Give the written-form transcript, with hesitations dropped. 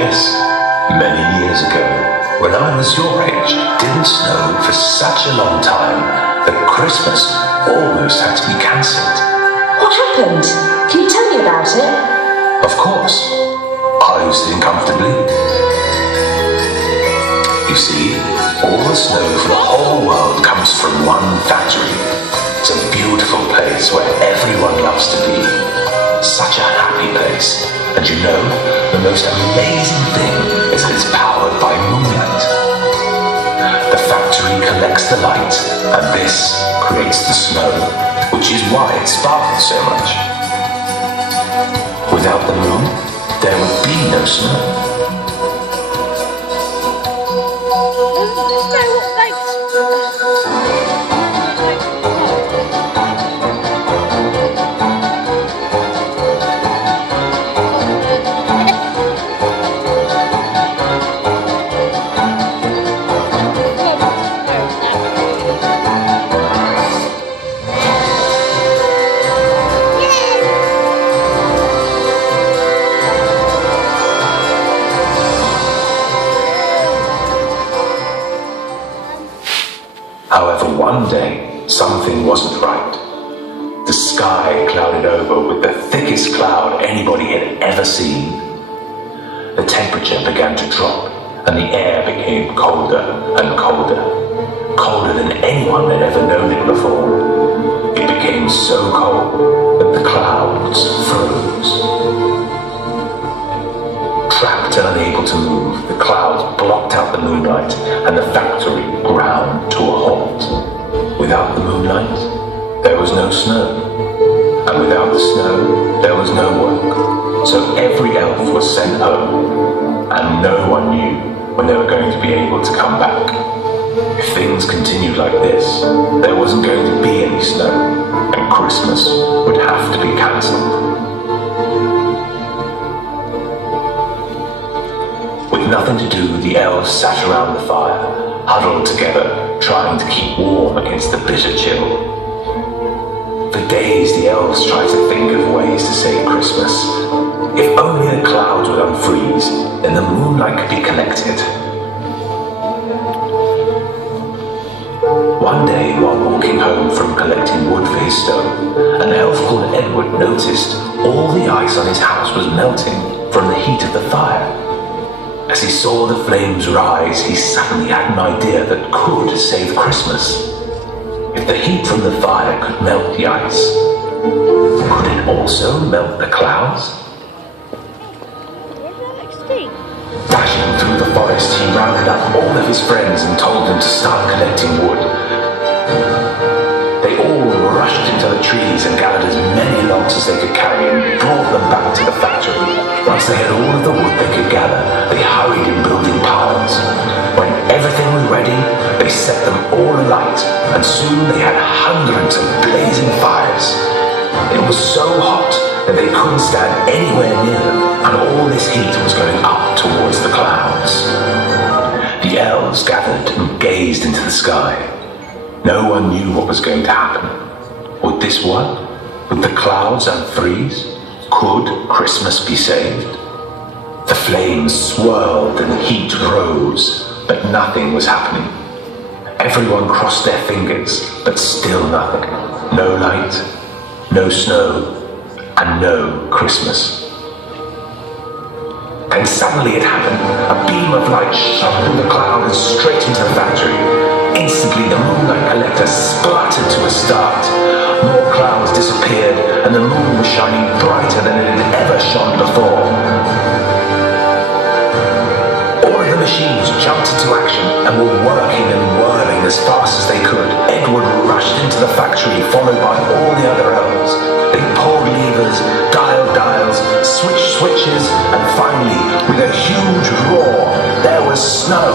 Yes, many years ago, when I was your age, it didn't snow for such a long time that Christmas almost had to be cancelled. What happened? Can you tell me about it? Of course. Are you sitting comfortably? You see, all the snow for the whole world comes from one factory. It's a beautiful place where everyone loves to be. Such a happy place. And you know, the most amazing thing is that it's powered by moonlight. The factory collects the light, and this creates the snow, which is why it sparkles so much. Without the moon, there would be no snow. However, one day, something wasn't right. The sky clouded over with the thickest cloud anybody had ever seen. The temperature began to drop, and the air became colder and colder. Colder than anyone had ever known it before. It became so cold that the clouds froze. Trapped and unable to move, the clouds blocked out the moonlight, and the factory ground to a halt. Without the moonlight, there was no snow. And without the snow, there was no work. So every elf was sent home, and no one knew when they were going to be able to come back. If things continued like this, there wasn't going to be any snow, and Christmas would have to be cancelled. With nothing to do, the elves sat around the fire, huddled together, trying to keep warm against the bitter chill. For days, the elves tried to think of ways to save Christmas. If only the clouds would unfreeze, then the moonlight could be collected. One day, while walking home from collecting wood for his stove, an elf called Edward noticed all the ice on his house was melting from the heat of the fire. As he saw the flames rise, he suddenly had an idea that could save Christmas. If the heat from the fire could melt the ice, could it also melt the clouds? Dashing through the forest, he rounded up all of his friends and told them to start collecting wood. They all rushed into the trees and gathered as many logs as they could carry and brought them back to the factory. Once they had all of the wood they could gather, they hurried in building piles. When everything was ready, they set them all alight, and soon they had hundreds of blazing fires. It was so hot that they couldn't stand anywhere near them, and all this heat was going up towards the clouds. The elves gathered and gazed into the sky. No one knew what was going to happen. Would this work? Would the clouds unfreeze? Could Christmas be saved? The flames swirled and the heat rose, but nothing was happening. Everyone crossed their fingers, but still nothing. No light, no snow, and no Christmas. Then suddenly it happened. A beam of light shot from the cloud and straight into the factory. Instantly the moonlight collector spluttered to a start. More clouds disappeared, and the moon was shining brighter than it had ever shone before. All of the machines jumped into action and were working and whirling as fast as they could. Edward rushed into the factory, followed by all the other elves. They pulled levers, dialed dials, switched switches, and finally, with a huge roar, there was snow.